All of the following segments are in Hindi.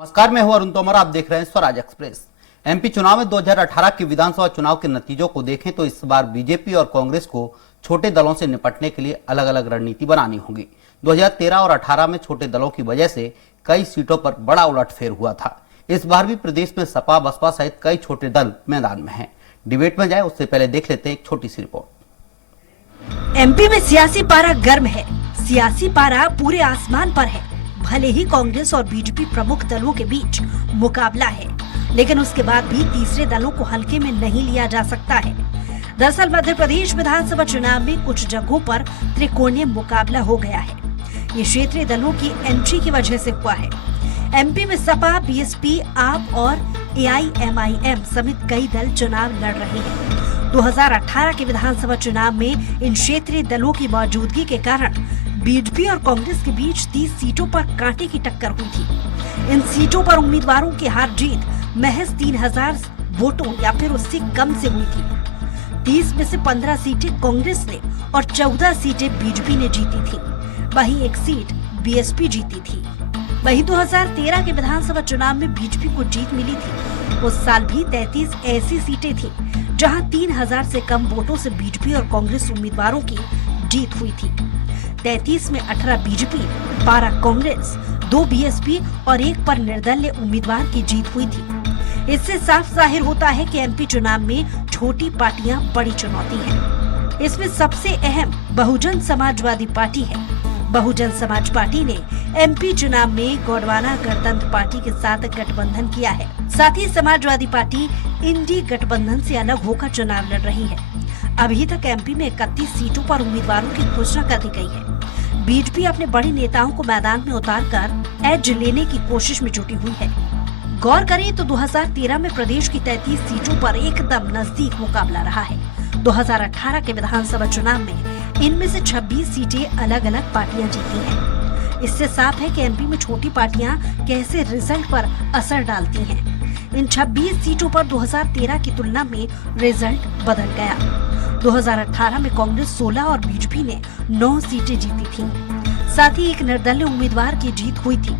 नमस्कार, मैं हूं अरुण तोमर। आप देख रहे हैं स्वराज एक्सप्रेस। एमपी चुनाव में 2018 के विधानसभा चुनाव के नतीजों को देखें तो इस बार बीजेपी और कांग्रेस को छोटे दलों से निपटने के लिए अलग अलग रणनीति बनानी होगी। 2013 और 18 में छोटे दलों की वजह से कई सीटों पर बड़ा उलटफेर हुआ था। इस बार भी प्रदेश में सपा बसपा सहित कई छोटे दल मैदान में हैं। डिबेट में जाए उससे पहले देख लेते हैं एक छोटी सी रिपोर्ट। एमपी में सियासी पारा गर्म है। सियासी पारा पूरे आसमान पर है। भले ही कांग्रेस और बीजेपी प्रमुख दलों के बीच मुकाबला है, लेकिन उसके बाद भी तीसरे दलों को हल्के में नहीं लिया जा सकता है। दरअसल मध्य प्रदेश विधानसभा चुनाव में कुछ जगहों पर त्रिकोणीय मुकाबला हो गया है। ये क्षेत्रीय दलों की एंट्री की वजह से हुआ है। एमपी में सपा, बीएसपी, आप और एआईएमआईएम समेत कई दल चुनाव लड़ रहे हैं। 2018 के विधानसभा चुनाव में इन क्षेत्रीय दलों की मौजूदगी के कारण बीजेपी और कांग्रेस के बीच 30 सीटों पर कांटे की टक्कर हुई थी। इन सीटों पर उम्मीदवारों की हार जीत महज 3000 वोटों या फिर उससे कम से हुई थी। 30 में से 15 सीटें कांग्रेस ने और 14 सीटें बीजेपी ने जीती थी। वहीं एक सीट बीएसपी जीती थी। वहीं 2013 के विधानसभा चुनाव में बीजेपी को जीत मिली थी। उस साल भी 33 ऐसी सीटें थी जहां 3000 से कम वोटों से बीजेपी और कांग्रेस उम्मीदवारों की जीत हुई थी। 33 में 18 बीजेपी, 12 कांग्रेस, 2 बीएसपी और 1 पर निर्दलीय उम्मीदवार की जीत हुई थी। इससे साफ जाहिर होता है कि एमपी चुनाव में छोटी पार्टियां बड़ी चुनौती है। इसमें सबसे अहम बहुजन समाजवादी पार्टी है। बहुजन समाज पार्टी ने एमपी चुनाव में गोंडवाना गणतंत्र पार्टी के साथ गठबंधन किया है। साथ ही समाजवादी पार्टी इंडी गठबंधन से अलग होकर चुनाव लड़ रही है। अभी तक एमपी में 31 सीटों पर उम्मीदवारों की घोषणा कर दी गई है। बीजेपी अपने बड़े नेताओं को मैदान में उतारकर एज लेने की कोशिश में जुटी हुई है। गौर करें तो 2013 में प्रदेश की 33 सीटों पर एकदम नजदीक मुकाबला रहा है। 2018 के विधानसभा चुनाव में इनमें से 26 सीटें अलग अलग पार्टियां जीती हैं। इससे साफ है कि एमपी में छोटी पार्टियां कैसे रिजल्ट पर असर डालती हैं। इन 26 सीटों पर 2013 की तुलना में रिजल्ट बदल गया। 2018 में कांग्रेस 16 और बीजेपी ने 9 सीटें जीती थीं। साथ ही एक निर्दलीय उम्मीदवार की जीत हुई थी।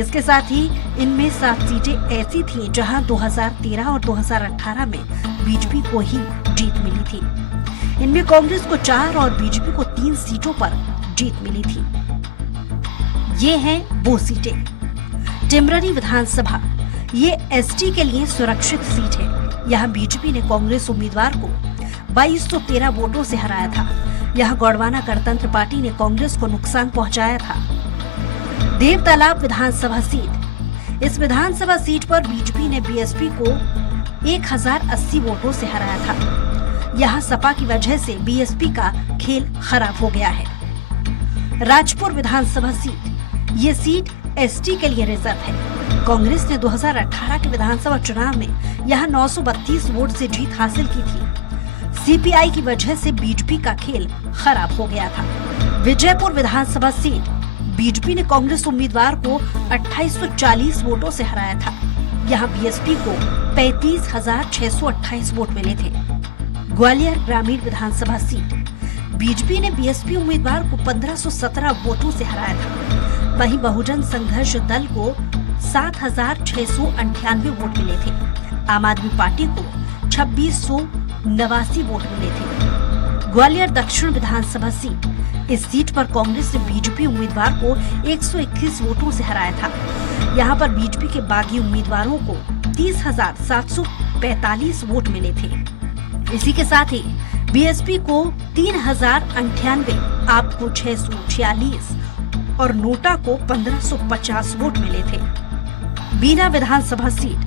इसके साथ ही इनमें 7 सीटें ऐसी थीं जहां 2013 और 2018 में बीजेपी को ही जीत मिली थी। इनमें कांग्रेस को 4 और बीजेपी को 3 सीटों पर जीत मिली थी। ये हैं वो सीटें। टिमरनी विधानसभा, ये एसटी के लिए सुरक्षित सीट है। यहाँ बीजेपी ने कांग्रेस उम्मीदवार को 2213 वोटों से हराया था। यहाँ गोंडवाना गणतंत्र पार्टी ने कांग्रेस को नुकसान पहुंचाया था। देव तालाब विधानसभा सीट, इस विधानसभा सीट पर बीजेपी ने बीएसपी को 1080 वोटों से हराया था। यहाँ सपा की वजह से बीएसपी का खेल खराब हो गया है। राजपुर विधानसभा सीट, ये सीट एसटी के लिए रिजर्व है। कांग्रेस ने 2018 के विधानसभा चुनाव में यहाँ 932 वोट से जीत हासिल की थी। सीपीआई की वजह से बीजेपी का खेल खराब हो गया था। विजयपुर विधानसभा सीट, बीजेपी ने कांग्रेस उम्मीदवार को 2840 वोटों से हराया था। यहाँ बीएसपी को 35,628 वोट मिले थे। ग्वालियर ग्रामीण विधानसभा सीट, बीजेपी ने बीएसपी उम्मीदवार को 1517 वोटों से हराया था। वहीं बहुजन संघर्ष दल को 7698 वोट मिले थे। आम आदमी पार्टी को 2689 वोट मिले थे। ग्वालियर दक्षिण विधानसभा सीट, इस सीट पर कांग्रेस ने बीजेपी उम्मीदवार को 121 वोटों से हराया था। यहाँ पर बीजेपी के बागी उम्मीदवारों को 30,745 वोट मिले थे। इसी के साथ ही बीएसपी को 3098, आप को 646 और नोटा को 1550 वोट मिले थे। बीना विधानसभा सीट,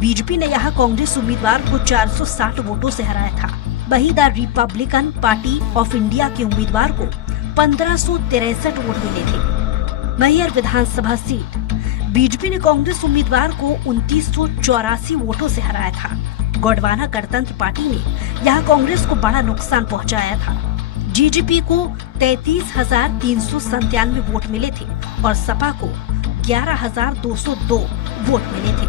बीजेपी ने यहाँ कांग्रेस उम्मीदवार को 460 वोटों से हराया था। वहीं the Republican party of India के उम्मीदवार को 1563 वोट मिले थे। मैहर विधानसभा सीट, बीजेपी ने कांग्रेस उम्मीदवार को 2984 वोटों से हराया था। गोंडवाना गणतंत्र पार्टी ने यहाँ कांग्रेस को बड़ा नुकसान पहुँचाया था। जीजेपी को 33,397 वोट मिले थे और सपा को 11,202 वोट मिले थे।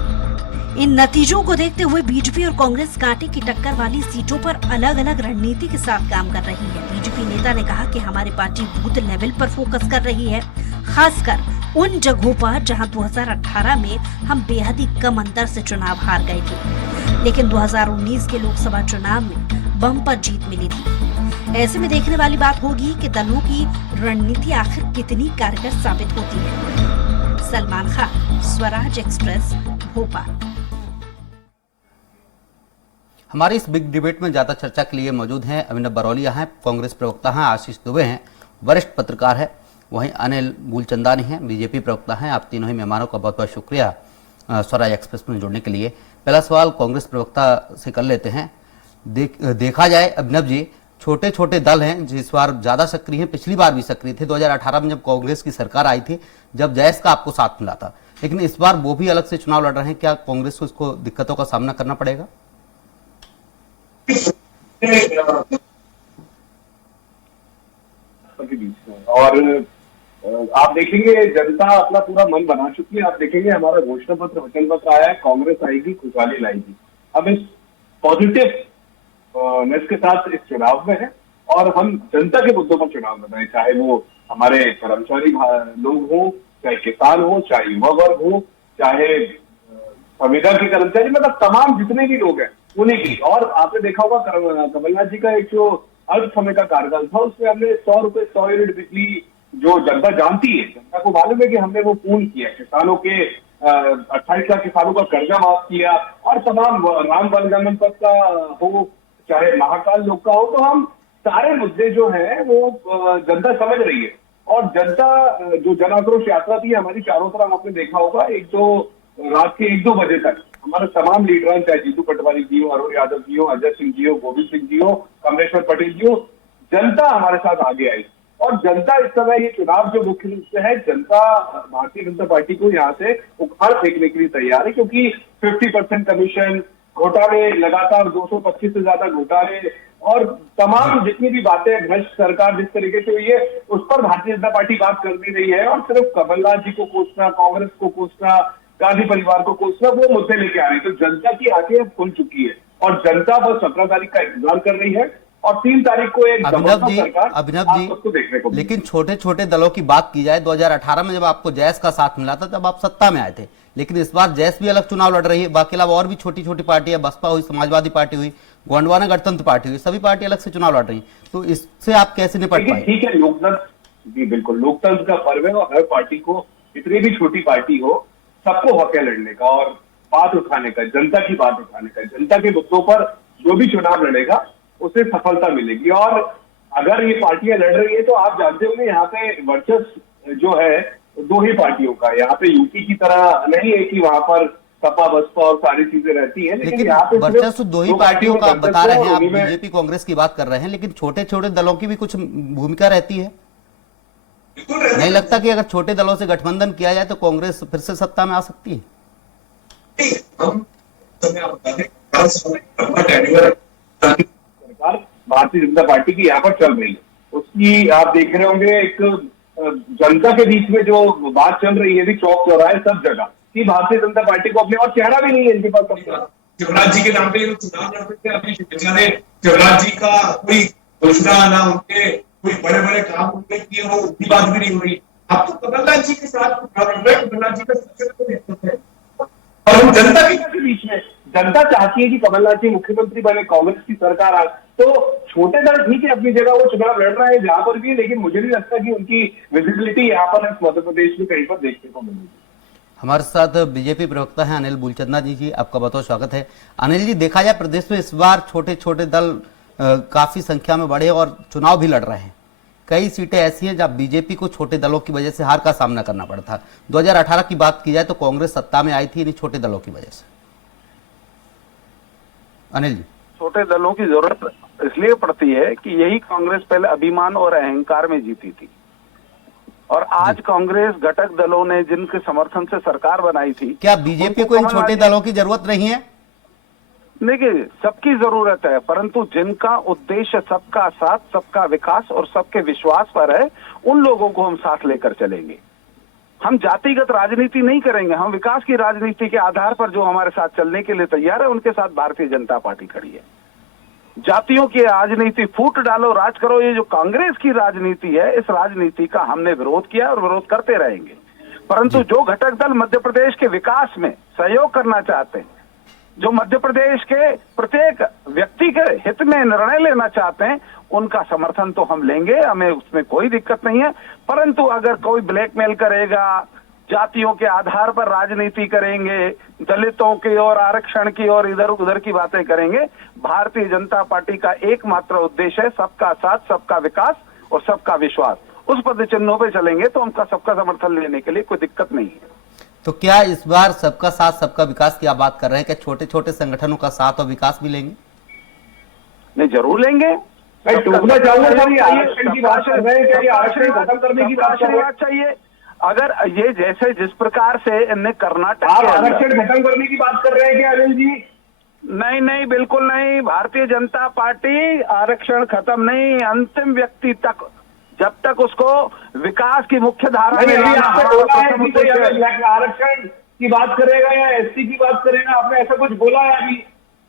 इन नतीजों को देखते हुए बीजेपी और कांग्रेस कांटे की टक्कर वाली सीटों पर अलग अलग रणनीति के साथ काम कर रही है। बीजेपी नेता ने कहा कि हमारी पार्टी बूथ लेवल पर फोकस कर रही है, खासकर उन जगहों पर जहां 2018 में हम बेहद ही कम अंतर से चुनाव हार गए थे, लेकिन 2019 के लोकसभा चुनाव में बम्पर जीत मिली थी। ऐसे में देखने वाली बात होगी कि दलों की रणनीति आखिर कितनी कारगर साबित होती है। सलमान खान, स्वराज एक्सप्रेस, भोपाल। हमारी इस बिग डिबेट में ज्यादा चर्चा के लिए मौजूद हैं अभिनव बरौलिया हैं, कांग्रेस प्रवक्ता हैं, आशीष दुबे हैं, वरिष्ठ पत्रकार है, वहीं अनिल मूलचंदानी हैं, बीजेपी प्रवक्ता हैं। आप तीनों ही मेहमानों का बहुत बहुत शुक्रिया स्वराज एक्सप्रेस में जुड़ने के लिए। पहला सवाल कांग्रेस प्रवक्ता से कर लेते हैं। देखा जाए अभिनव जी, छोटे छोटे दल हैं जिस बार ज्यादा सक्रिय हैं, पिछली बार भी सक्रिय थे 2018 में जब कांग्रेस की सरकार आई थी, जब जैस का आपको साथ मिला था, लेकिन इस बार वो भी अलग से चुनाव लड़ रहे हैं। क्या कांग्रेस को इसको दिक्कतों का सामना करना पड़ेगा? और आप देखेंगे जनता अपना पूरा मन बना चुकी है। आप देखेंगे हमारा घोषणा पत्र, वचन पत्र आया है, कांग्रेस आएगी, खुशहाली लाएगी। अब इस पॉजिटिव नेस के साथ इस चुनाव में है और हम जनता के मुद्दों पर चुनाव लड़ रहे हैं, चाहे वो हमारे कर्मचारी लोग हो, चाहे किसान हो, चाहे युवा वर्ग हो, चाहे संविदा के कर्मचारी, मतलब तमाम जितने भी लोग हैं उन्हीं की। और आपने देखा होगा कमलनाथ जी का एक जो अल्प समय का कार्यकाल था, उसमें हमने 100 रुपए 100 यूनिट बिजली, जो जनता जानती है, जनता को मालूम है कि हमने वो पूर्ण किया। किसानों के 28 लाख किसानों का कर्जा माफ किया और तमाम राम वनगमन पथ का हो, चाहे महाकाल लोक का हो, तो हम सारे मुद्दे जो है वो जनता समझ रही है। और जनता जो जन आक्रोश यात्रा थी हमारी चारों तरफ, आपने देखा होगा रात के 1-2 बजे तक हमारे तमाम लीडर, चाहे जीतू पटवारी जी हो, अरुण यादव जी हो, अजय सिंह जी हो, गोविंद सिंह जी हो, कमलेश्वर पटेल जी हो, जनता हमारे साथ आगे आई। और जनता इस समय ये चुनाव जो मुख्य रूप से है, जनता भारतीय जनता पार्टी को यहाँ से उखाड़ फेंकने के लिए तैयार है, क्योंकि 50% कमीशन घोटाले, लगातार 225 से ज्यादा घोटाले और तमाम जितनी भी बातें, भ्रष्ट सरकार जिस तरीके से हुई है, उस पर भारतीय जनता पार्टी बात कर नहीं रही है। और सिर्फ कमलनाथ जी को कोसना, कांग्रेस को कोसना, गांधी परिवार को कोसना, वो मुद्दे लेके आ रही है। तो जनता की आंखें अब खुल चुकी है और जनता बस 17 तारीख का इंतजार कर रही है और 3 तारीख को एक अभिनव जी, सबको देखने को। लेकिन छोटे छोटे दलों की बात की जाए, 2018 में जब आपको जैस का साथ मिला था तब आप सत्ता में आए थे, लेकिन इस बार जैस भी अलग चुनाव लड़ रही है, बाकी अलावा और भी छोटी छोटी पार्टियां, बसपा हुई, समाजवादी पार्टी हुई, गोंडवाना गणतंत्र पार्टी हुई, सभी पार्टी अलग से चुनाव लड़ रही है। तो इससे आप कैसे निपट पाए? ठीक है, लोकतंत्र जी बिल्कुल, लोकतंत्र का पर्व है और हर पार्टी को, जितनी भी छोटी पार्टी हो, सबको हक है लड़ने का और बात उठाने का, जनता की बात उठाने का। जनता के मुद्दों पर जो भी चुनाव लड़ेगा उसे सफलता मिलेगी। और अगर ये पार्टियां लड़ रही है तो आप जानते होंगे यहाँ पे वर्चस्व जो है 2 ही पार्टियों का। यहाँ पे यूपी की तरह नहीं है कि वहां पर सपा बसपा और सारी चीजें रहती है, लेकिन यहाँ पे वर्चस्व 2 ही पार्टियों का आप बता रहे हैं। आप बीजेपी कांग्रेस की बात कर रहे हैं, लेकिन छोटे छोटे दलों की भी कुछ भूमिका रहती है। नहीं लगता कि अगर छोटे दलों से गठबंधन किया जाए तो कांग्रेस फिर से सत्ता में आ सकती है? सरकार भारतीय जनता पार्टी की यहाँ पर चल रही है, उसकी आप देख रहे होंगे एक जनता के बीच में जो बात चल रही है, भी चौक चौराहे सब जगह, कि भारतीय जनता पार्टी को अपने और चेहरा भी नहीं है इनके पास। शिवराज जी के नाम पे चुनाव लड़ते थे, अभी शिवराज जी का कोई घोषणा ना, उनके कोई बड़े बड़े काम उनने किए हो, उनकी बात भी नहीं हो रही। अब तो कमलनाथ जी के साथ कमलनाथ जी का सबसे और हम जनता के बीच में, जनता चाहती है कि कमलनाथ जी मुख्यमंत्री बने, कांग्रेस की सरकार आए। तो छोटे दल ठीक है अपनी जगह, वो चुनाव लड़ रहे हैं जहां पर भी, लेकिन मुझे नहीं लगता कि उनकी विजिबिलिटी यहाँ पर मध्य प्रदेश में कहीं पर देखने को मिलेगी। हमारे साथ बीजेपी प्रवक्ता हैं अनिल मूलचंदानी जी, आपका बहुत बहुत स्वागत है। अनिल जी, देखा जाए प्रदेश में इस बार छोटे छोटे दल काफी संख्या में बढ़े और चुनाव भी लड़ रहे हैं। कई सीटें ऐसी हैं जहां बीजेपी को छोटे दलों की वजह से हार का सामना करना पड़ा था। 2018 की बात की जाए तो कांग्रेस सत्ता में आई थी इन छोटे दलों की वजह से। अनिल जी, छोटे दलों की जरूरत इसलिए पड़ती है कि यही कांग्रेस पहले अभिमान और अहंकार में जीती थी, और आज कांग्रेस घटक दलों ने जिनके समर्थन से सरकार बनाई थी। क्या बीजेपी को इन छोटे दलों की जरूरत नहीं है? देखिए, सबकी जरूरत है, परंतु जिनका उद्देश्य सबका साथ, सबका विकास और सबके विश्वास पर है, उन लोगों को हम साथ लेकर चलेंगे। हम जातिगत राजनीति नहीं करेंगे, हम विकास की राजनीति के आधार पर जो हमारे साथ चलने के लिए तैयार है, उनके साथ भारतीय जनता पार्टी खड़ी है। जातियों की राजनीति फूट डालो, राज करो, ये जो कांग्रेस की राजनीति है, इस राजनीति का हमने विरोध किया और विरोध करते रहेंगे। परंतु जो घटक दल मध्य प्रदेश के विकास में सहयोग करना चाहते हैं, जो मध्य प्रदेश के प्रत्येक व्यक्ति के हित में निर्णय लेना चाहते हैं, उनका समर्थन तो हम लेंगे, हमें उसमें कोई दिक्कत नहीं है। परंतु अगर कोई ब्लैकमेल करेगा, जातियों के आधार पर राजनीति करेंगे, दलितों की और आरक्षण की और इधर उधर की बातें करेंगे, भारतीय जनता पार्टी का एकमात्र उद्देश्य है सबका साथ, सबका विकास और सबका विश्वास। उस पद चिन्हों पे चलेंगे तो हमका सबका समर्थन लेने के लिए कोई दिक्कत नहीं है। तो क्या इस बार सबका साथ सबका विकास की आप बात कर रहे हैं? क्या छोटे छोटे संगठनों का साथ और विकास भी लेंगे? नहीं, जरूर लेंगे। मैं टूकना चाहूंगा सर, ये आरक्षण की बात कर रहे हैं, क्या ये आरक्षण खत्म करने की बात कर रहे हैं? चाहिए अगर ये जैसे जिस प्रकार से इनने कर्नाटक आप के अंदर- आरक्षण खत्म करने की बात कर रहे हैं क्या अनिल जी? नहीं नहीं, बिल्कुल नहीं। भारतीय जनता पार्टी आरक्षण खत्म नहीं, अंतिम व्यक्ति तक, जब तक उसको विकास की मुख्य धारा में लाना आपने है, बोला है प्रथम कि कोई उद्देश्य है। अगर आरक्षण की बात करेगा या एससी की बात करेगा, आपने ऐसा कुछ बोला है अभी?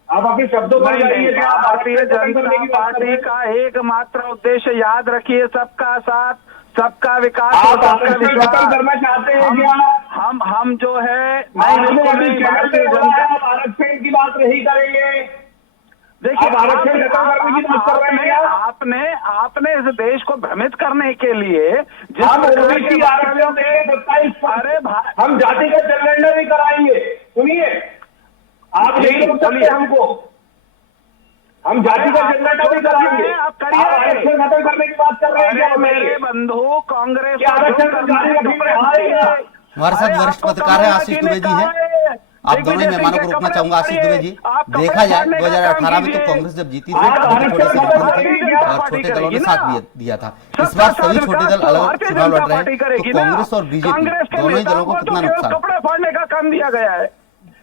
आप अपने शब्दों पर नहीं, जाइए। क्या आप भारतीय आरक्षण खत्म करने जनता की बात कर रहे पार्टी हैं? का एकमात्र उद्देश्य याद रखिए, सबका साथ, सबका विकास आप और सबका आरक्षण विश्वास। खत्म करना चाहते हैं क्या? हम जो है आपने बिल्कुल अभी नहीं, चैनल भारतीय पे बोला है, जनता आप आरक्षण की बात नहीं करेंगे। देखिए, आप आरक्षण खत्म करने की बात कर रहे हैं क्या? आपने इस देश को भ्रमित करने के लिए जिस हम प्रकार ओबीसी के आरक्षण देंगे 27%। अरे हम जातिगत जनगणना भी कराएंगे। सुनिए, आप नहीं रोक सकते हमको। हम जातिगत जनगणना भी कराएंगे। आप आप करिए। आरक्षण खत्म करने की बात कर रहे हैं क्या? अरे मेरे बताइए। बंधु, कांग्रेस क्या को जो आरक्षण करना है, जारी कपड़े रखेंगे? फाड़िए। हमारे साथ अरे वरिष्ठ आपको पत्रकार हैं कमलनाथ आशीष जी दुबे ने जी कहा हैं। है, आप दोनों ही दिग्विजय मेहमानों सिंह को के रोकना कपड़े चाहूंगा। आशीष दुबे जी, फाड़िए। आप कपड़े देखा जाए फाड़ने का 2018 में तो काम कांग्रेस जब जीती थी आप तो छोटे छोटे आरक्षण संगठन खत्म थे करेंगे और क्या? छोटे दलों ने करेगी साथ ना? दिया था। इस बार सभी छोटे दल अलग भारतीय चुनाव लड़ जनता रहे पार्टी हैं, करेगी तो ना। कांग्रेस और बीजेपी कांग्रेस के दोनों ही दलों को नेताओं कितना तो केवल नुकसान? कपड़े फाड़ने का काम दिया गया है।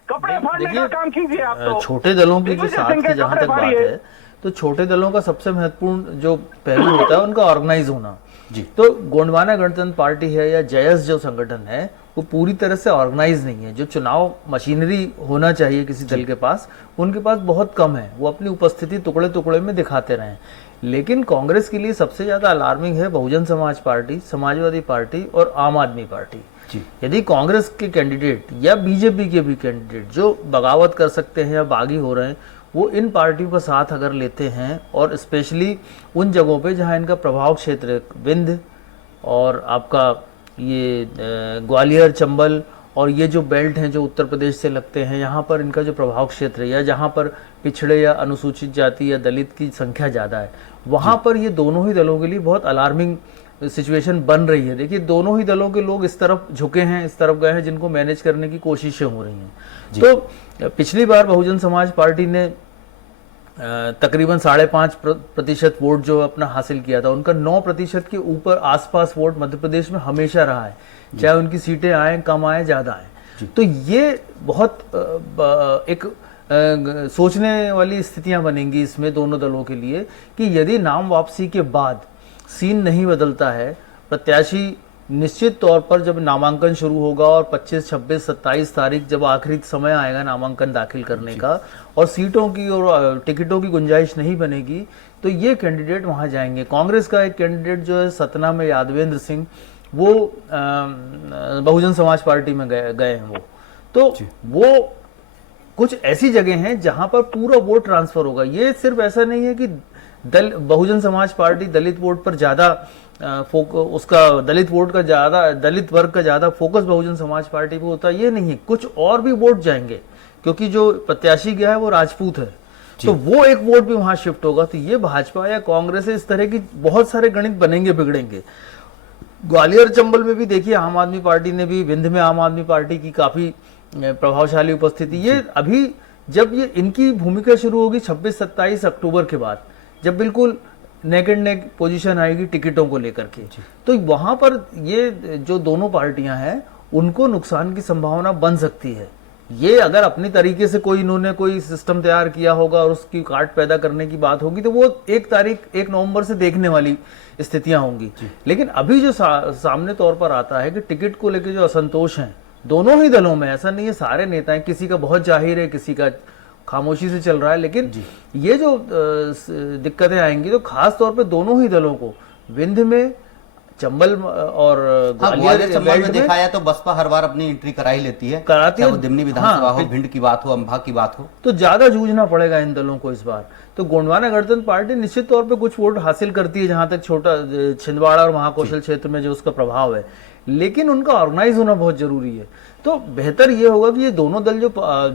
कपड़े फाड़ने का काम कीजिए आप तो। छोटे दलों की जो दिग्विजय साथ सिंह के की जहां कपड़े तक बात फाड़िए। है, तो छोटे दलों का सबसे महत्वपूर्ण जो पहलू होता है उनका ऑर्गेनाइज होना। जी। तो गोंडवाना गणतंत्र पार्टी है या जयस जो संगठन है, वो पूरी तरह से ऑर्गेनाइज नहीं है। जो चुनाव मशीनरी होना चाहिए किसी दल के पास, उनके पास बहुत कम है। वो अपनी उपस्थिति टुकड़े टुकड़े में दिखाते रहे। लेकिन कांग्रेस के लिए सबसे ज्यादा अलार्मिंग है बहुजन समाज पार्टी, समाजवादी पार्टी और आम आदमी पार्टी। यदि कांग्रेस के कैंडिडेट या बीजेपी के भी कैंडिडेट जो बगावत कर सकते हैं या बागी हो रहे हैं, वो इन पार्टियों का साथ अगर लेते हैं, और स्पेशली उन जगहों पे जहां इनका प्रभाव क्षेत्र है, विंध्य और आपका ये ग्वालियर, चंबल और ये जो बेल्ट हैं जो उत्तर प्रदेश से लगते हैं, यहाँ पर इनका जो प्रभाव क्षेत्र है या जहाँ पर पिछड़े या अनुसूचित जाति या दलित की संख्या ज़्यादा है, वहाँ पर ये दोनों ही दलों के लिए बहुत अलार्मिंग सिचुएशन बन रही है। देखिए, दोनों ही दलों के लोग इस तरफ झुके हैं, इस तरफ गए हैं, जिनको मैनेज करने की कोशिशें हो रही हैं। तो पिछली बार बहुजन समाज पार्टी ने तकरीबन 5.5% वोट जो अपना हासिल किया था, उनका 9% के ऊपर आसपास वोट मध्य प्रदेश में हमेशा रहा है, चाहे उनकी सीटें आए, कम आए, ज्यादा आए। तो ये बहुत एक सोचने वाली स्थितियां बनेंगी इसमें दोनों दलों के लिए कि यदि नाम वापसी के बाद सीन नहीं बदलता है, प्रत्याशी निश्चित तौर पर जब नामांकन शुरू होगा और 25, 26, 27 तारीख जब आखिरी समय आएगा नामांकन दाखिल करने का और सीटों की और टिकटों की गुंजाइश नहीं बनेगी, तो ये कैंडिडेट वहां जाएंगे। कांग्रेस का एक कैंडिडेट जो है सतना में यादवेंद्र सिंह, वो बहुजन समाज पार्टी में गए हैं। तो वो कुछ ऐसी जगह हैं जहां पर पूरा वोट ट्रांसफर होगा। ये सिर्फ ऐसा नहीं है कि बहुजन समाज पार्टी दलित वोट पर ज्यादा उसका दलित वोट का ज्यादा, दलित वर्ग का ज्यादा फोकस बहुजन समाज पार्टी पे होता है, ये नहीं है। कुछ और भी वोट जाएंगे क्योंकि जो प्रत्याशी गया है वो राजपूत है, तो वो एक वोट भी वहां शिफ्ट होगा। तो ये भाजपा या कांग्रेस है, इस तरह की बहुत सारे गणित बनेंगे, बिगड़ेंगे। ग्वालियर चंबल में भी देखिए, आम आदमी पार्टी ने भी, विंध्य में आम आदमी पार्टी की काफी प्रभावशाली उपस्थिति। ये अभी जब ये इनकी भूमिका शुरू होगी 26-27 अक्टूबर के बाद, जब बिल्कुल नेक एंड नेक पोजीशन आएगी टिकटों को लेकर के, तो वहां पर ये जो दोनों पार्टियां हैं उनको नुकसान की संभावना बन सकती है। ये अगर अपनी तरीके से कोई इन्होंने कोई सिस्टम तैयार किया होगा और उसकी काट पैदा करने की बात होगी, तो वो 1 नवंबर से देखने वाली स्थितियां होंगी। लेकिन अभी जो सामने तौर पर आता है कि टिकट को लेकर जो असंतोष है दोनों ही दलों में, ऐसा नहीं है सारे नेता हैं, किसी का बहुत जाहिर है, किसी का खामोशी से चल रहा है, लेकिन ये जो दिक्कतें आएंगी तो खास तौर पे दोनों ही दलों को, विंध्य में चंबल और हाँ, ग्वालियर चंबल में बेल्ट देखा जाए तो बसपा हर बार अपनी एंट्री करा ही लेती है, कराती चाहे है। वो दिमनी विधानसभा हाँ, हो, भिंड की बात हो, अम्बा की बात हो। तो ज्यादा जूझना पड़ेगा इन दलों को इस बार। तो गोंडवाना गणतंत्र पार्टी निश्चित तौर पे कुछ वोट हासिल करती है, जहां तक छोटा छिंदवाड़ा और महाकौशल क्षेत्र में जो उसका प्रभाव है, लेकिन उनका ऑर्गेनाइज होना बहुत जरूरी है। तो बेहतर ये होगा कि ये दोनों दल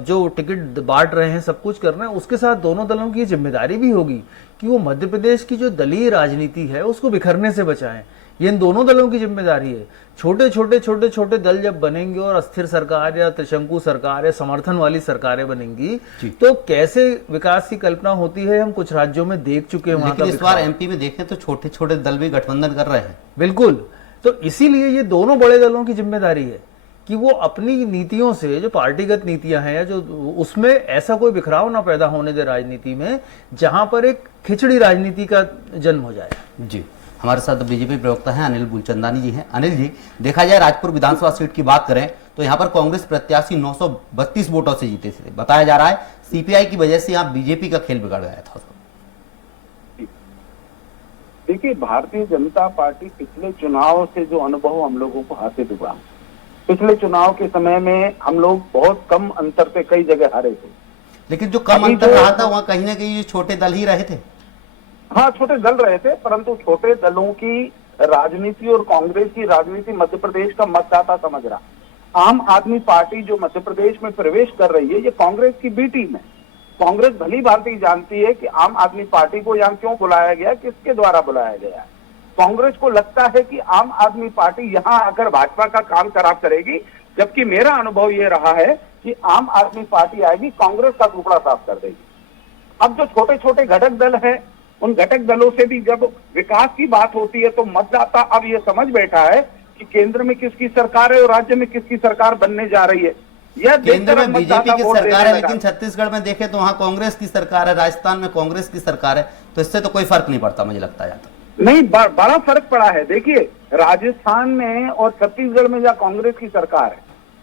जो टिकट बांट रहे हैं, सब कुछ कर रहे हैं, उसके साथ दोनों दलों की जिम्मेदारी भी होगी कि वो मध्य प्रदेश की जो दलीय राजनीति है उसको बिखरने से बचाएं। ये इन दोनों दलों की जिम्मेदारी है। छोटे छोटे दल जब बनेंगे और अस्थिर सरकार या त्रिशंकु सरकार या समर्थन वाली सरकारें बनेंगी, तो कैसे विकास की कल्पना होती है हम कुछ राज्यों में देख चुके हैं। वहां का लेकिन इस बार एमपी में देखें तो छोटे छोटे दल भी गठबंधन कर रहे हैं। बिल्कुल, तो इसीलिए ये दोनों बड़े दलों की जिम्मेदारी है कि वो अपनी नीतियों से, जो पार्टीगत नीतियां हैं, या जो उसमें ऐसा कोई बिखराव ना पैदा होने दे राजनीति में, जहां पर एक खिचड़ी राजनीति का जन्म हो जाए। जी, हमारे साथ बीजेपी प्रवक्ता हैं अनिल बुलचंदानी जी हैं। अनिल जी, देखा जाए राजपुर विधानसभा सीट की बात करें तो यहाँ पर कांग्रेस प्रत्याशी 932 वोटों से जीते थे। बताया जा रहा है सीपीआई की वजह से यहाँ बीजेपी का खेल बिगड़ गया था। देखिए, भारतीय जनता पार्टी पिछले चुनाव से जो अनुभव हम लोगों को हासिल हुआ, पिछले चुनाव के समय में हम लोग बहुत कम अंतर से कई जगह हारे थे। लेकिन जो कम अंतर रहा था वहाँ कहीं ना कहीं ये छोटे दल ही रहे थे। हाँ, छोटे दल रहे थे, परंतु छोटे दलों की राजनीति और कांग्रेस की राजनीति मध्य प्रदेश का मतदाता समझ रहा। आम आदमी पार्टी जो मध्य प्रदेश में प्रवेश कर रही है, ये कांग्रेस की बी टीम है। कांग्रेस भली भांति जानती है कि आम आदमी पार्टी को यहाँ क्यों बुलाया गया, किसके द्वारा बुलाया गया है। कांग्रेस को लगता है कि आम आदमी पार्टी यहाँ आकर भाजपा का काम खराब करेगी, जबकि मेरा अनुभव ये रहा है कि आम आदमी पार्टी आएगी, कांग्रेस का टुकड़ा साफ कर देगी। अब जो छोटे छोटे घटक दल हैं, उन घटक दलों से भी जब विकास की बात होती है तो मतदाता अब ये समझ बैठा है कि केंद्र में किसकी सरकार है और राज्य में किसकी सरकार बनने जा रही है। यह केंद्र में बीजेपी की सरकार है, लेकिन छत्तीसगढ़ में देखें तो वहाँ कांग्रेस की सरकार है, राजस्थान में कांग्रेस की सरकार है, तो इससे तो कोई फर्क नहीं पड़ता, मुझे लगता है। नहीं, बड़ा फर्क पड़ा है। देखिए, राजस्थान में और छत्तीसगढ़ में जहाँ कांग्रेस की सरकार है,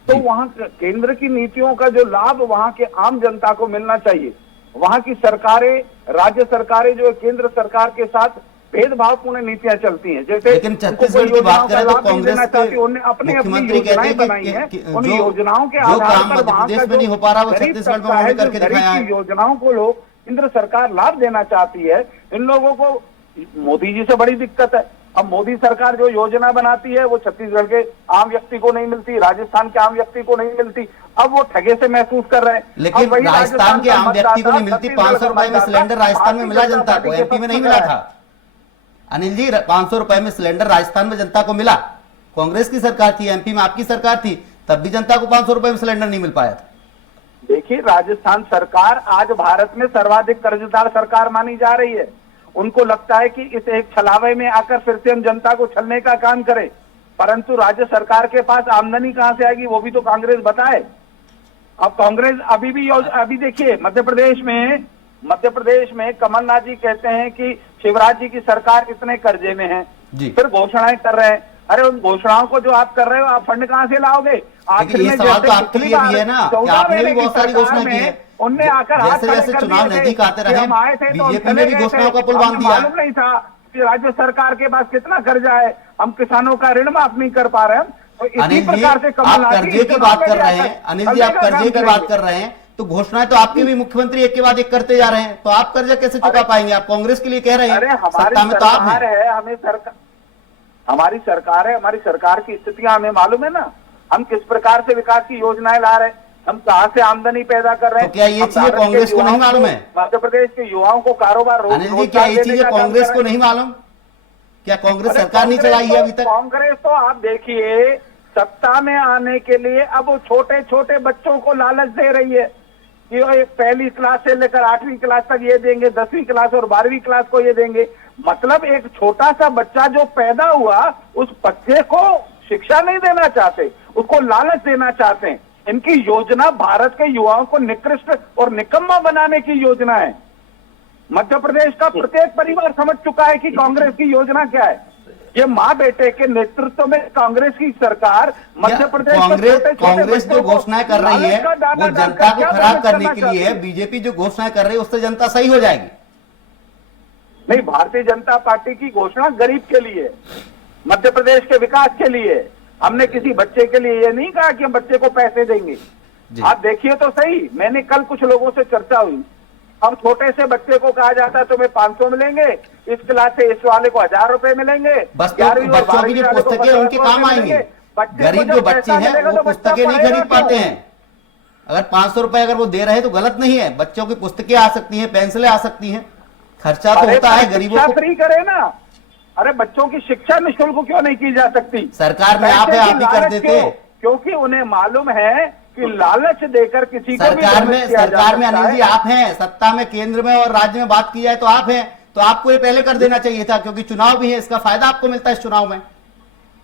तो वहाँ केंद्र की नीतियों का जो लाभ वहाँ के आम जनता को मिलना चाहिए। वहाँ की सरकारें, राज्य सरकारें जो केंद्र सरकार के साथ भेदभावपूर्ण नीतियां चलती हैं। जैसे लेकिन छत्तीसगढ़ की बात करें तो कांग्रेस अपने मुख्यमंत्री कहते हैं कि उन योजनाओं के जो काम आधार पर मध्य प्रदेश में नहीं हो पा रहा वो छत्तीसगढ़ में उन्होंने करके दिखाया है। योजनाओं को लोग केंद्र सरकार लाभ देना चाहती है। इन लोगों को मोदी जी से बड़ी दिक्कत है। अब मोदी सरकार जो योजना बनाती है वो छत्तीसगढ़ के आम व्यक्ति को नहीं मिलती, राजस्थान के आम व्यक्ति को नहीं मिलती। अब वो ठगे से महसूस कर रहे हैं। लेकिन राजस्थान के आम व्यक्ति को नहीं मिलती। 500 रुपए में सिलेंडर राजस्थान में मिला जनता को, एमपी में नहीं मिला था। अनिल जी, 500 रुपए में सिलेंडर राजस्थान में जनता को मिला, कांग्रेस की सरकार थी, एमपी में आपकी सरकार थी, तब भी जनता को 500 रुपए में सिलेंडर नहीं मिल पाया था। देखिए, राजस्थान सरकार आज भारत में सर्वाधिक कर्जदार सरकार मानी जा रही है। उनको लगता है कि इस एक छलावे में आकर फिर से हम जनता को छलने का काम करें, परंतु राज्य सरकार के पास आमदनी कहां से आएगी वो भी तो कांग्रेस बताए। अब कांग्रेस अभी देखिए, मध्य प्रदेश में कमलनाथ जी कहते हैं कि शिवराज जी की सरकार इतने कर्जे में है, फिर घोषणाएं कर रहे हैं। अरे उन घोषणाओं को जो आप कर रहे हो, आप फंड कहां से लाओगे? आखिर में सवाल तो आपके लिए भी है ना कि आपने भी बहुत सारी घोषणा की है। उनने आकर जैसे जैसे चुनाव नजदीक आते रहे, बीजेपी ने भी घोषणाओं का पुल बांध दिया। मालूम नहीं था कि राज्य सरकार के पास कितना कर्जा है, हम किसानों का ऋण माफ नहीं कर पा रहे हैं। तो इसी प्रकार से आप कर्जे की बात कर रहे हैं, अनिल जी, आप कर्जे की बात कर रहे हैं, तो घोषणाएं तो आपके भी मुख्यमंत्री एक के बाद एक करते जा रहे हैं, तो आप कर्जा कैसे चुका पाएंगे? आप कांग्रेस के लिए कह रहे हैं, सत्ता में तो आप हैं। हमारी सरकार की स्थितियां हमें मालूम है ना। हम किस प्रकार से विकास की योजनाएं ला रहे हैं, हम कहां से आमदनी पैदा कर रहे हैं। तो क्या ये चीजें कांग्रेस को नहीं मालूम है? मध्य प्रदेश के युवाओं को कारोबार, अनिल जी, क्या ये चीजें कांग्रेस को नहीं मालूम? क्या कांग्रेस सरकार नहीं चलाई है अभी तक? कांग्रेस तो आप देखिए, सत्ता में आने के लिए अब वो छोटे छोटे बच्चों को लालच दे रही है कि वो पहली क्लास से लेकर 8वीं क्लास तक ये देंगे, 10वीं क्लास और 12वीं क्लास को ये देंगे। मतलब एक छोटा सा बच्चा जो पैदा हुआ, उस बच्चे को शिक्षा नहीं देना चाहते, उसको लालच देना चाहते हैं। इनकी योजना भारत के युवाओं को निकृष्ट और निकम्मा बनाने की योजना है। मध्य प्रदेश का प्रत्येक परिवार समझ चुका है कि कांग्रेस की योजना क्या है। ये माँ बेटे के नेतृत्व में कांग्रेस की सरकार मध्य प्रदेश कांग्रेस जो घोषणाएं कर रही है वो जनता को खराब करने के लिए है। बीजेपी जो घोषणाएं कर रही है उससे जनता सही हो जाएगी। नहीं, भारतीय जनता पार्टी की घोषणा गरीब के लिए, मध्य प्रदेश के विकास के लिए। हमने किसी बच्चे के लिए ये नहीं कहा कि हम बच्चे को पैसे देंगे। जी। आप देखिए तो सही, मैंने कल कुछ लोगों से चर्चा हुई, हम छोटे से बच्चे को कहा जाता है तुम्हें 500 मिलेंगे, इस क्लास से इस वाले को 1000 रुपए मिलेंगे, बस तो 11वीं और बच्चों की 12वीं जो वाले को पुस्तकें 1500 उनके काम रुपए आएंगे। मिलेंगे। बच्चे को गरीब जब जो पैसा बच्चे हैं मिलेगा वो तो बच्चा पुस्तकें नहीं पढ़ेगा खरीद पाते क्यों? हैं। अगर 500 रुपए अगर वो दे रहे हैं तो गलत नहीं है, बच्चों की पुस्तकें आ सकती हैं, पेंसिलें आ सकती हैं, खर्चा तो अरे होता है पर गरीबों शिक्षा को। फ्री करे ना। अरे बच्चों की शिक्षा निःशुल्क क्यों नहीं की जा सकती? सरकार में आप है, पैसे आप की ही कर लालच देते। क्यों? क्योंकि उन्हें मालूम है कि लालच देकर किसी को भी सरकार में भ्रमित किया जा सरकार में सकता अनिल जी है। आप हैं, सत्ता में केंद्र में और राज्य में बात की जाए तो आप हैं, तो आपको ये पहले कर देना चाहिए था, क्योंकि चुनाव भी है, इसका फायदा आपको मिलता है इस चुनाव में।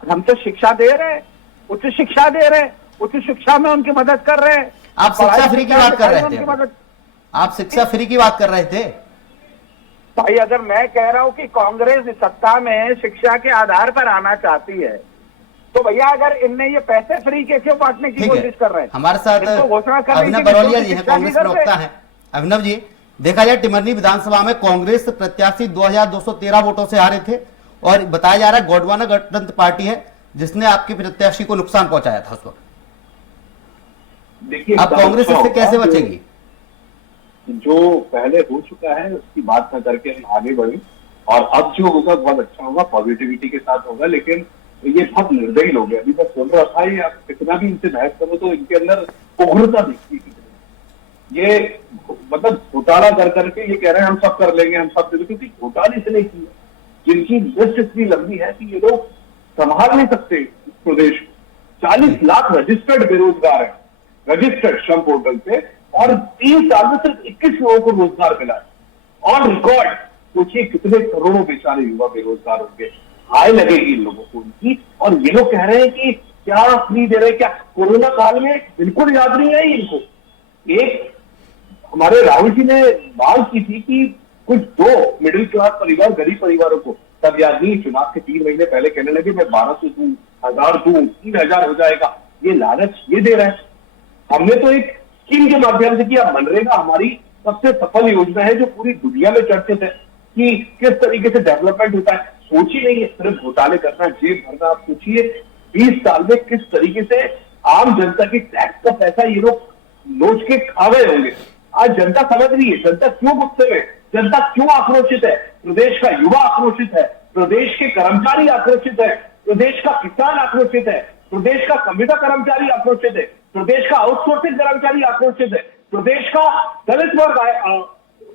हम तो शिक्षा दे रहे हैं, उच्च शिक्षा दे रहे हैं, उच्च शिक्षा में उनकी मदद कर रहे हैं। आप शिक्षा पढ़ाई फ्री की लिखाई बात कर रहे में उनकी थे, मदद। आप शिक्षा फ्री की बात कर रहे थे। भाई अगर मैं कह रहा हूं कि कांग्रेस सत्ता में शिक्षा के आधार पर आना चाहती है, तो भैया अगर इनने ये पैसे फ्री के क्यों बांटने की ठीक है, कोशिश कर रहे हैं? हमारे साथ इनको घोषणा कर अभिनव दी कि बरौलिया जी हैं, शिक्षा की कांग्रेस करते। प्रवक्ता हैं। अभिनव जी, देखा जाए टिमरनी विधानसभा में कांग्रेस प्रत्याशी 2213 वोटों से हारे थे और बताया जा रहा है गोंडवाना गणतंत्र पार्टी है जिसने आपके प्रत्याशी को नुकसान पहुंचाया था उस वक्त। देखिए अब कांग्रेस इससे कैसे बचेगी? जो पहले हो चुका है उसकी बात न करके हम आगे बढ़े, और अब जो होगा बहुत अच्छा होगा, पॉजिटिविटी के साथ होगा। लेकिन ये बहुत निर्दयी लोग हैं। अभी मैं सुन रहा था, ये आप कितना भी इनसे बहस करो तो इनके अंदर उग्रता दिखती है। ये मतलब घोटाला कर करके ये कह रहे हैं हम सब कर लेंगे, हम सब कर लेंगे, क्योंकि घोटाले इसलिए किया, जिनकी लिस्ट इतनी लंबी है कि ये लोग संभाल नहीं सकते इस प्रदेश को। 40 लाख रजिस्टर्ड बेरोजगार है, रजिस्टर्ड श्रम पोर्टल पे, और 3 साल में सिर्फ 21 लोगों को रोजगार मिला है। ऑन रिकॉर्ड सोचिए कितने करोड़ों बेचारे युवा बेरोजगार होंगे, आय लगेगी इन लोगों को उनकी। और ये लोग कह रहे हैं कि क्या फ्री दे रहे हैं, क्या कोरोना काल में बिल्कुल याद नहीं आई इनको। एक हमारे राहुल जी ने बात की थी कि कुछ 2 मिडिल क्लास परिवार, गरीब परिवारों को तब याद नहीं, चुनाव के 3 महीने पहले कहने लगे मैं 1200 दूं, 1000 दूं, 3000 हो जाएगा। ये लालच ये दे रहे हैं। हमने तो एक स्कीम के माध्यम से किया, मनरेगा हमारी सबसे सफल योजना है जो पूरी दुनिया में चर्चित है कि किस तरीके से डेवलपमेंट होता है। सोच ही नहीं है सिर्फ घोटाले करना, जेब भरना। आप सोचिए 20 साल में किस तरीके से आम जनता की टैक्स का पैसा ये लोग नोच के खा गए होंगे। आज जनता समझ रही है, जनता क्यों गुस्से में, जनता क्यों आक्रोशित है। प्रदेश का युवा आक्रोशित है, प्रदेश के कर्मचारी आक्रोशित है, प्रदेश का किसान आक्रोशित है, प्रदेश का संविदा कर्मचारी आक्रोशित है, प्रदेश का आउटसोर्सिंग कर्मचारी आक्रोशित है, प्रदेश का दलित वर्ग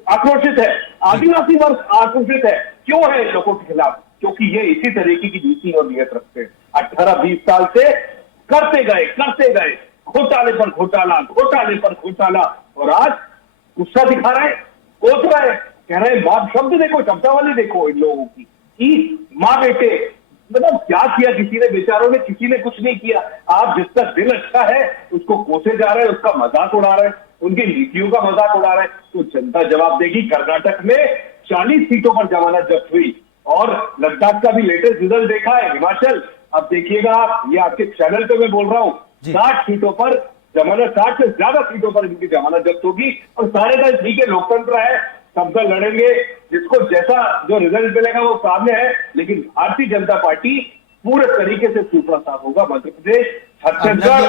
आक्रोशित है, आदिवासी वर्ग आक्रोशित है। क्यों है इन लोगों के खिलाफ? क्योंकि ये इसी तरीके की नीति और नीयत रखते हैं। 18-20 साल से करते गए घोटाले पर घोटाला, घोटाले पर घोटाला, और आज गुस्सा दिखा रहे हैं, कोस रहे हैं, कह रहे हैं मां शब्द देखो, शब्दावली देखो इन लोगों की कि मां बेटे। मतलब क्या किया किसी ने, बेचारों ने, किसी ने कुछ नहीं किया। आप जिसका दिल अच्छा है उसको कोसे जा रहे हैं, उसका मजाक उड़ा रहे हैं, उनकी नीतियों का मजाक उड़ा रहे हैं। तो जनता जवाब देगी। कर्नाटक में 40 सीटों पर जमानत जब्त हुई, और लद्दाख का भी लेटेस्ट रिजल्ट देखा है, हिमाचल। अब देखिएगा आप, ये आपके चैनल पे मैं बोल रहा हूं, 60 सीटों पर जमानत, 60 से ज्यादा सीटों पर इनकी जमानत जब्त होगी। और सारे का ठीक है, लोकतंत्र है, सब दल लड़ेंगे, जिसको जैसा जो रिजल्ट मिलेगा वो सामने है। लेकिन भारतीय जनता पार्टी पूरे तरीके से सुपड़ा साफ होगा। मध्य प्रदेश, छत्तीसगढ़,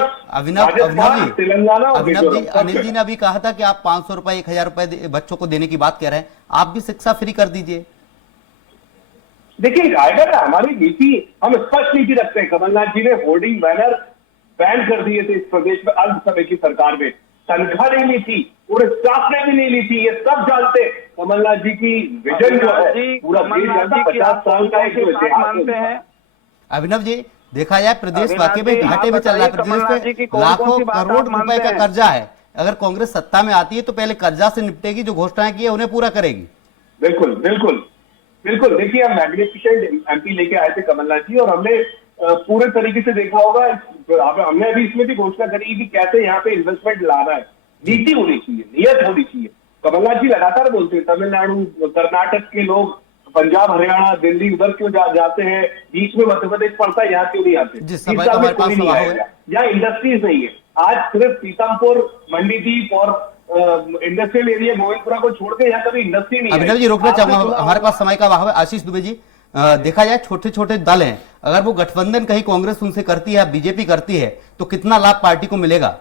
राजस्थान, तेलंगाना और अभिनव जी, मिजोरम। अनिल जी ने अभी कहा था कि आप 500 रुपए, 1000 रुपए बच्चों को देने की बात कह रहे हैं, आप भी शिक्षा फ्री कर दीजिए। देखिए आएगा ना, हमारी नीति, हम स्पष्ट नीति रखते हैं। कमलनाथ जी ने होर्डिंग बैनर बैन कर दिए थे इस प्रदेश में अल्प समय की सरकार में, तनख्वाह नहीं ली थी, पूरे स्टाफ ने भी नहीं ली थी, ये सब जानते। कमलनाथ जी की विजन जो है, पूरा देश जानता, 50 साल का एक जो इतिहास मानते हैं। अभिनव जी, देखा जाए प्रदेश अविनाश वाकई में जी, घाटे आप में चल रहा है। बताइए कमलनाथ जी प्रदेश की पे कौन-कौन लाखों सी बात आप करोड़ रुपए मानते का हैं? कर्जा है। अगर कांग्रेस सत्ता में आती है तो पहले कर्जा से निपटेगी, जो घोषणाएं की है उन्हें पूरा करेगी। बिल्कुल बिल्कुल बिल्कुल। देखिए हम मैग्निफिसेंट एमपी लेके आए थे कमलनाथ जी, और हमने पूरे तरीके से देखा होगा। हमने अभी इसमें भी घोषणा करी कि कैसे यहाँ पे इन्वेस्टमेंट लाना है। नीति होनी चाहिए, नियत होनी चाहिए। कमलनाथ जी लगातार बोलते हैं तमिलनाडु, कर्नाटक के लोग पंजाब, हरियाणा, दिल्ली उधर क्यों जाते हैं, बीच में मध्य प्रदेश पड़ता है, यहाँ क्यों नहीं आते। जिस समय का हमारे पास सवाल है, यहाँ इंडस्ट्रीज नहीं है। आज सिर्फ सीतामपुर, मंडीदीप और इंडस्ट्रियल एरिया गोविंदपुरा को छोड़ के यहाँ कभी इंडस्ट्री नहीं है। अभिनव जी रोकना चाहूंगा, हमारे पास समय का अभाव है। आशीष दुबे जी, देखा जाए छोटे छोटे दल हैं, अगर वो गठबंधन कहीं कांग्रेस उनसे करती है, बीजेपी करती है, तो कितना लाभ पार्टी को मिलेगा?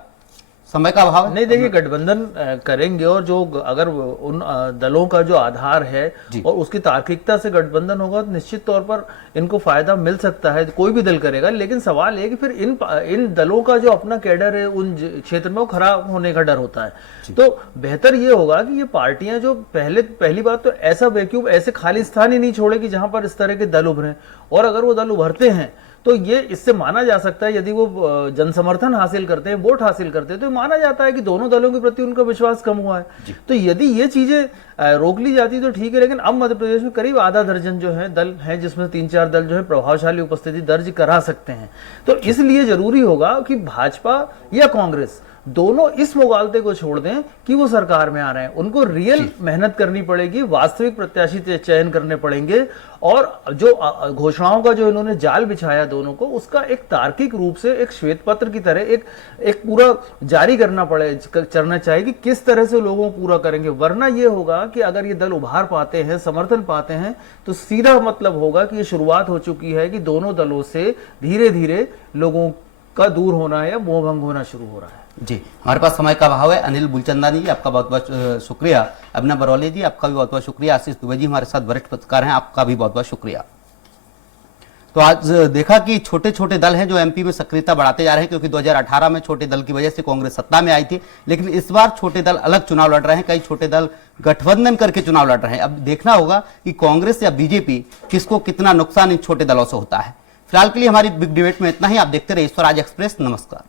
समय का अभाव है। नहीं, देखिए गठबंधन करेंगे और जो अगर उन दलों का जो आधार है और उसकी तार्किकता से गठबंधन होगा तो निश्चित तौर पर इनको फायदा मिल सकता है, कोई भी दल करेगा। लेकिन सवाल है कि फिर इन दलों का जो अपना कैडर है उन क्षेत्र में वो खराब होने का डर होता है। तो बेहतर ये होगा कि ये पार्टियां जो पहली बात तो ऐसा वैक्यूम, ऐसे खाली स्थान ही नहीं छोड़े कि जहां पर इस तरह के दल उभरे, और अगर वो दल उभरते हैं तो ये इससे माना जा सकता है, यदि वो जनसमर्थन हासिल करते हैं, वोट हासिल करते हैं, तो माना जाता है कि दोनों दलों के प्रति उनका विश्वास कम हुआ है। तो यदि ये चीजें रोक ली जाती तो ठीक है। लेकिन अब मध्य प्रदेश में करीब आधा दर्जन जो है दल हैं, जिसमें 3-4 दल जो है प्रभावशाली उपस्थिति दर्ज करा सकते हैं। तो इसलिए जरूरी होगा कि भाजपा या कांग्रेस दोनों इस मुगालते को छोड़ दें कि वो सरकार में आ रहे हैं। उनको रियल मेहनत करनी पड़ेगी, वास्तविक प्रत्याशी चयन करने पड़ेंगे, और जो घोषणाओं का जो इन्होंने जाल बिछाया दोनों को, उसका एक तार्किक रूप से एक श्वेत पत्र की तरह एक पूरा जारी करना चाहिए कि किस तरह से लोगों को पूरा करेंगे। वरना ये होगा कि अगर ये दल उभार पाते हैं, समर्थन पाते हैं, तो सीधा मतलब होगा कि ये शुरुआत हो चुकी है कि दोनों दलों से धीरे धीरे लोगों का दूर होना या मोहभंग होना शुरू हो रहा है। जी, हमारे पास समय का अभाव है। अनिल बुलचंदानी जी, आपका बहुत बहुत शुक्रिया। अभिनव बरौली जी, आपका भी बहुत बहुत शुक्रिया। आशीष दुबे जी हमारे साथ वरिष्ठ पत्रकार हैं, आपका भी बहुत बहुत शुक्रिया। तो आज देखा कि छोटे छोटे दल हैं जो एमपी में सक्रियता बढ़ाते जा रहे हैं, क्योंकि 2018 में छोटे दल की वजह से कांग्रेस सत्ता में आई थी, लेकिन इस बार छोटे दल अलग चुनाव लड़ रहे हैं, कई छोटे दल गठबंधन करके चुनाव लड़ रहे हैं। अब देखना होगा कि कांग्रेस या बीजेपी किसको कितना नुकसान इन छोटे दलों से होता है। फिलहाल के लिए हमारी बिग डिबेट में इतना ही। आप देखते रहिए स्वराज एक्सप्रेस। नमस्कार।